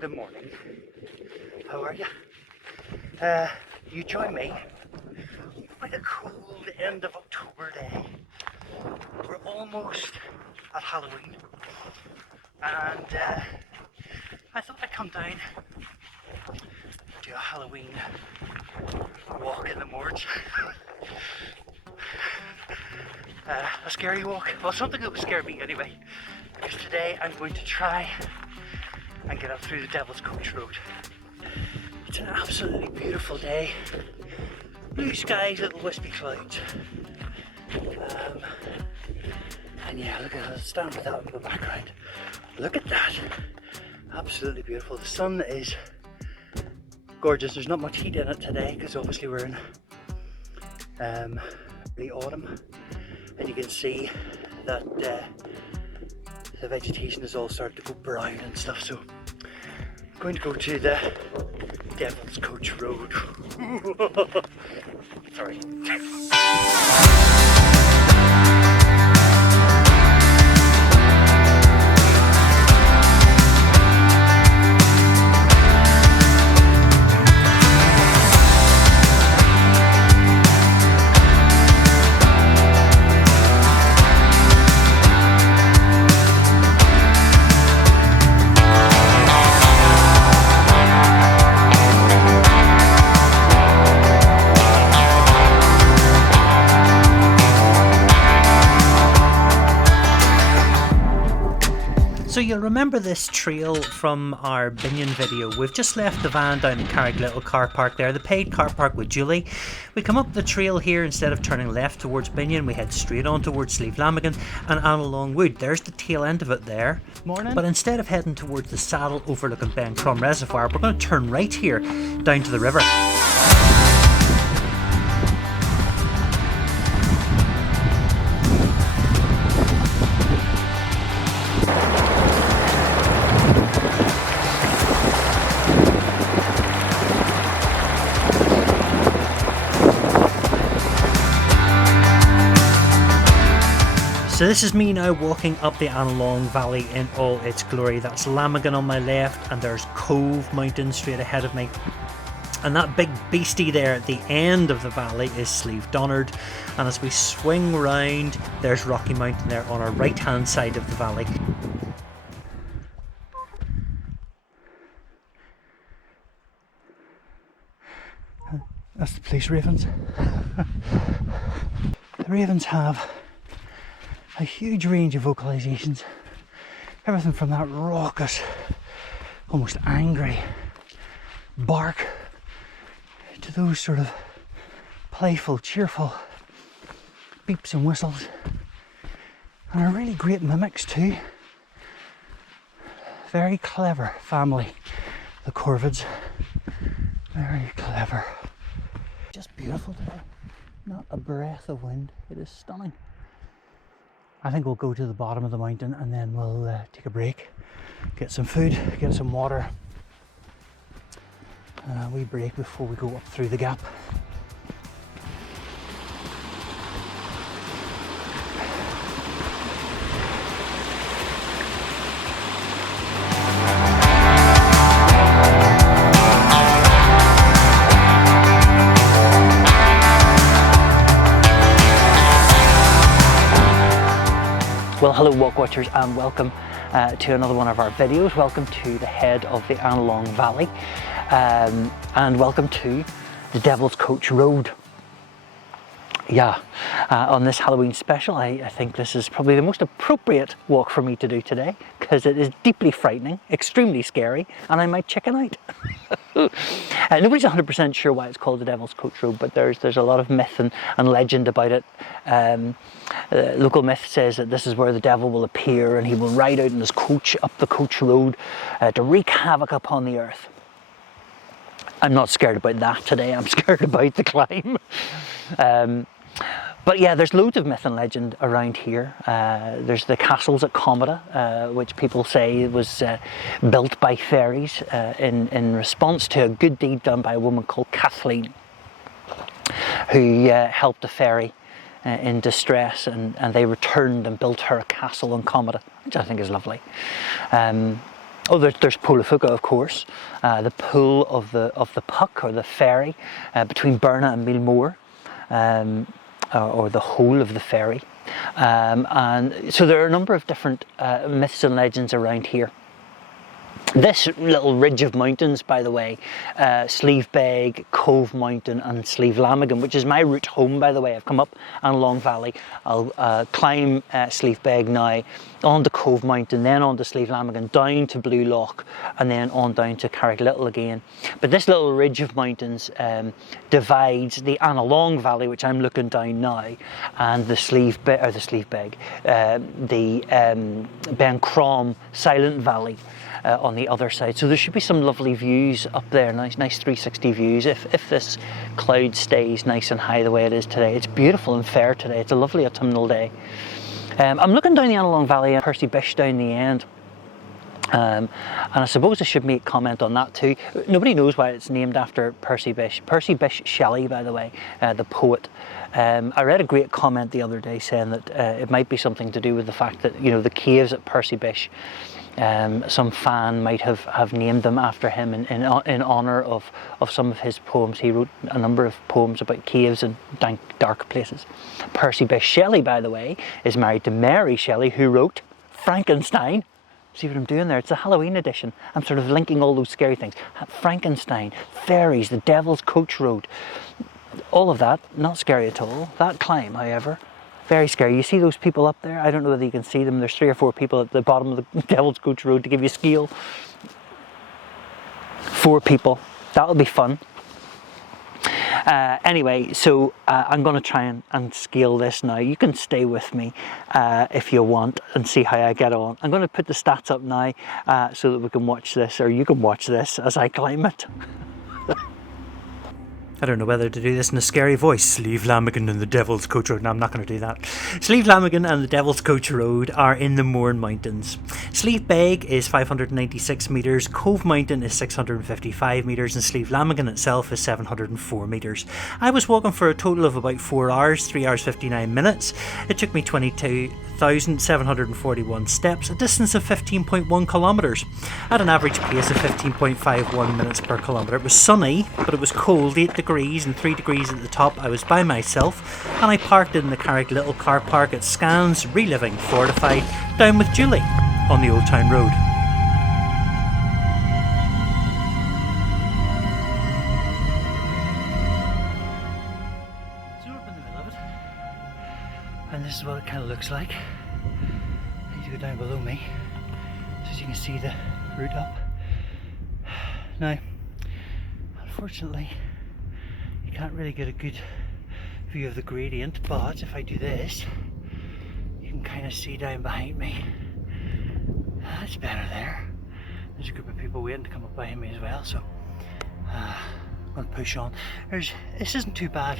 good morning. How are you? You join me quite a cold end of October day. We're almost at Halloween, and I thought I'd come down, do a Halloween walk in the moors. A scary walk. Well, something that would scare me anyway, because today I'm going to try and get up through the Devil's Coach Road. It's an absolutely beautiful day. Blue skies, little wispy clouds. And yeah, look at that, stand with that in the background. Look at that. Absolutely beautiful. The sun is gorgeous. There's not much heat in it today because obviously we're in early autumn. And you can see that the vegetation has all started to go brown and stuff. So I'm going to go to the Devil's Coach Road. Sorry. So you'll remember this trail from our Binion video. We've just left the van down in Carrick Little car park there, the paid car park with Julie. We come up the trail here, instead of turning left towards Binion, we head straight on towards Slievelamagan and Annalong Wood. There's the tail end of it there. Morning. But instead of heading towards the saddle overlooking Ben Crum Reservoir, we're going to turn right here down to the river. So this is me now walking up the Annalong Valley in all its glory. That's Lamagan on my left, and there's Cove Mountain straight ahead of me. And that big beastie there at the end of the valley is Slieve Beg. And as we swing round, there's Rocky Mountain there on our right hand side of the valley. That's the police ravens. The ravens have a huge range of vocalizations. Everything from that raucous, almost angry bark to those sort of playful, cheerful beeps and whistles. And are really great mimics too. Very clever family, the corvids. Very clever. Just beautiful today. Not a breath of wind. It is stunning. I think we'll go to the bottom of the mountain and then we'll take a break, get some food, get some water. A wee break before we go up through the gap. Well, hello Walkwatchers, and welcome to another one of our videos. Welcome to the head of the Annalong Valley, and welcome to the Devil's Coach Road. Yeah, on this Halloween special, I think this is probably the most appropriate walk for me to do today, because it is deeply frightening, extremely scary, and I might chicken out. Nobody's 100% sure why it's called the Devil's Coach Road, but there's a lot of myth and legend about it. Local myth says that this is where the devil will appear and he will ride out in his coach up the coach road to wreak havoc upon the earth. I'm not scared about that today, I'm scared about the climb. But yeah, there's loads of myth and legend around here. There's the castles at Comida, which people say was built by fairies in response to a good deed done by a woman called Kathleen, who helped a fairy in distress, and they returned and built her a castle in Comida, which I think is lovely. Oh, there's Polafuca, of course, the pool of the Puck, or the ferry, between Burna and Mealmore, or the whole of the ferry. And so there are a number of different myths and legends around here. This little ridge of mountains, by the way, Slieve Beg, Cove Mountain and Slievelamagan, which is my route home, by the way. I've come up Annalong Valley. I'll climb Slieve Beg now, on to Cove Mountain, then on to Slievelamagan, down to Blue Loch, and then on down to Carrigalittle again. But this little ridge of mountains divides the Annalong Valley, which I'm looking down now, and the Slieve Beg, the Ben Crom Silent Valley. On the other side, so there should be some lovely views up there, nice 360 views if this cloud stays nice and high the way it is today. It's beautiful and fair today. It's a lovely autumnal day. I'm looking down the Annalong Valley and Percy Bysshe down the end, and I suppose I should make comment on that too. Nobody knows why it's named after Percy Bysshe. Percy Bysshe Shelley, by the way, the poet. I read a great comment the other day saying that it might be something to do with the fact that, you know, the caves at Percy Bysshe, some fan might have named them after him in honour of some of his poems. He wrote a number of poems about caves and dank, dark places. Percy Bysshe Shelley, by the way, is married to Mary Shelley, who wrote Frankenstein. See what I'm doing there? It's the Halloween edition. I'm sort of linking all those scary things. Frankenstein, fairies, the Devil's Coach Road. All of that, not scary at all. That climb, however, very scary. You see those people up there? I don't know whether you can see them. There's 3 or 4 people at the bottom of the Devil's Coach Road to give you a scale. 4 people. That'll be fun. Anyway, so I'm going to try and scale this now. You can stay with me if you want and see how I get on. I'm going to put the stats up now so that we can watch this, or you can watch this as I climb it. I don't know whether to do this in a scary voice. Slievelamagan and the Devil's Coach Road. No, I'm not going to do that. Slievelamagan and the Devil's Coach Road are in the Mourne Mountains. Slieve Beg is 596 metres, Cove Mountain is 655 metres, and Slievelamagan itself is 704 metres. I was walking for a total of about 4 hours, 3 hours 59 minutes. It took me 22,741 steps, a distance of 15.1 kilometres, at an average pace of 15.51 minutes per kilometre. It was sunny, but it was cold, 8 degrees and 3 degrees at the top. I was by myself, and I parked in the Carrigalittle car park at Scans, reliving Fortified, down with Julie on the Old Town Road. So we're up in the middle of it, and this is what it kind of looks like. I need to go down below me so you can see the route up. Now, unfortunately, you can't really get a good view of the gradient, but if I do this, you can kind of see down behind me. That's better there. There's a group of people waiting to come up behind me as well, so I'm going to push on. This isn't too bad,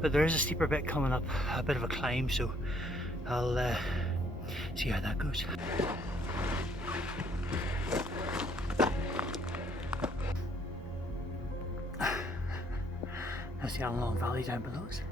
but there is a steeper bit coming up, a bit of a climb, so I'll see how that goes. That's the Annalong Valley down below us.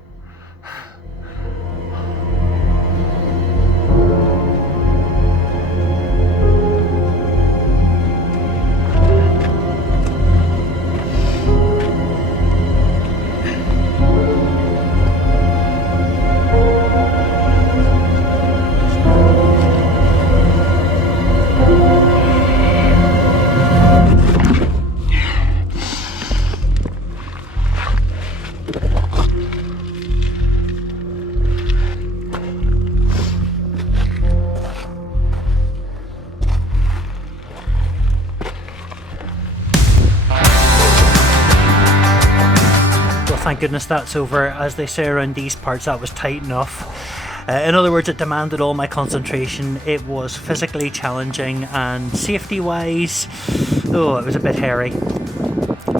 Thank goodness that's over. As they say around these parts, that was tight enough. In other words, it demanded all my concentration. It was physically challenging, and safety wise, it was a bit hairy.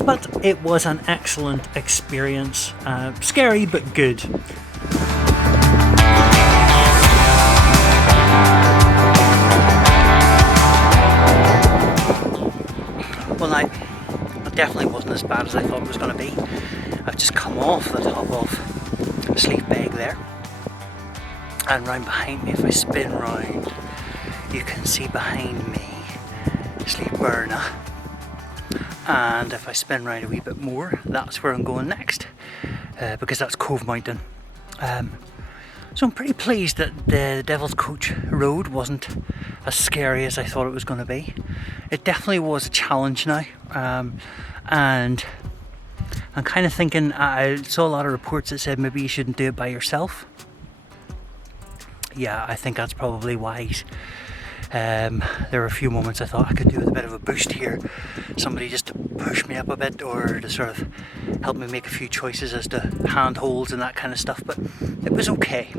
But it was an excellent experience. Scary but good. Well, now, it definitely wasn't as bad as I thought it was going to be. I've just come off the top of Slieve Beg there, and round behind me, if I spin round, you can see behind me Slieve Burna, and if I spin round a wee bit more, that's where I'm going next, because that's Cove Mountain. So I'm pretty pleased that the Devil's Coach Road wasn't as scary as I thought it was going to be. It definitely was a challenge now, and I'm kind of thinking, I saw a lot of reports that said maybe you shouldn't do it by yourself. Yeah, I think that's probably wise. There were a few moments I thought I could do with a bit of a boost here, somebody just to push me up a bit, or to sort of help me make a few choices as to handholds and that kind of stuff, but it was okay.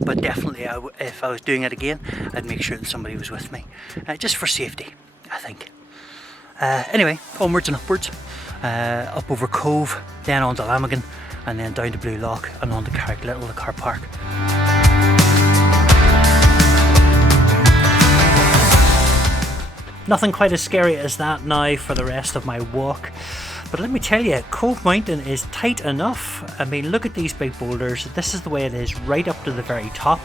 But definitely, if I was doing it again, I'd make sure that somebody was with me, just for safety, I think. Anyway, onwards and upwards, up over Cove, then on to Lamagan, and then down to Blue Lock and on to Carrick Little, the car park. Nothing quite as scary as that now for the rest of my walk. But let me tell you, Cove Mountain is tight enough. I mean, look at these big boulders. This is the way it is right up to the very top.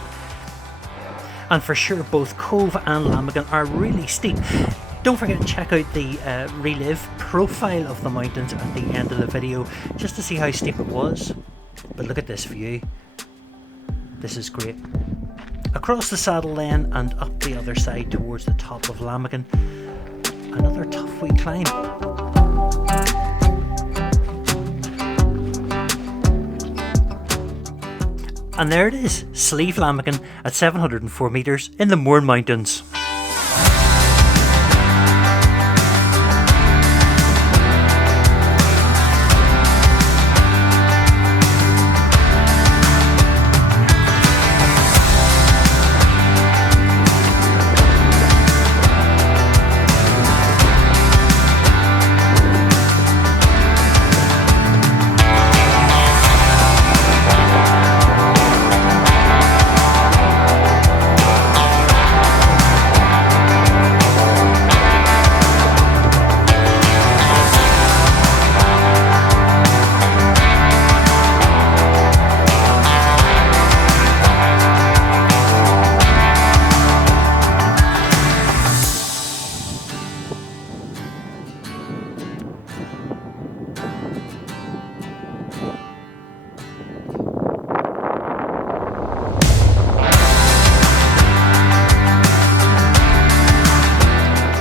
And for sure, both Cove and Lamagan are really steep. Don't forget to check out the relive profile of the mountains at the end of the video, just to see how steep it was. But look at this view. This is great. Across the saddle then and up the other side towards the top of Lamagan. Another tough wee climb. And there it is, Slievelamagan at 704 metres in the Mourne Mountains.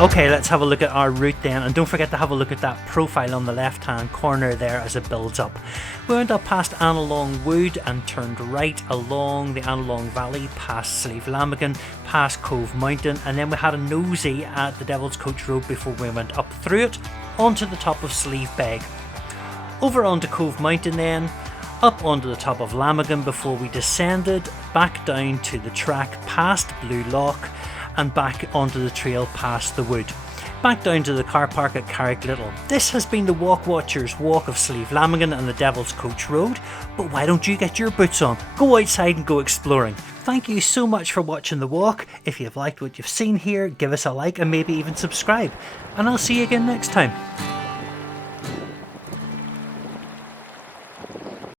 Okay, let's have a look at our route then, and don't forget to have a look at that profile on the left hand corner there as it builds up. We went up past Annalong Wood and turned right along the Annalong Valley, past Slievelamagan, past Cove Mountain, and then we had a nosy at the Devil's Coach Road before we went up through it onto the top of Slieve Beg. Over onto Cove Mountain then, up onto the top of Lamagan before we descended back down to the track past Blue Lock and back onto the trail past the wood. Back down to the car park at Carrick Little. This has been the Walkwatchers walk of Slievelamagan and the Devil's Coach Road, but why don't you get your boots on? Go outside and go exploring. Thank you so much for watching the walk. If you've liked what you've seen here, give us a like and maybe even subscribe. And I'll see you again next time.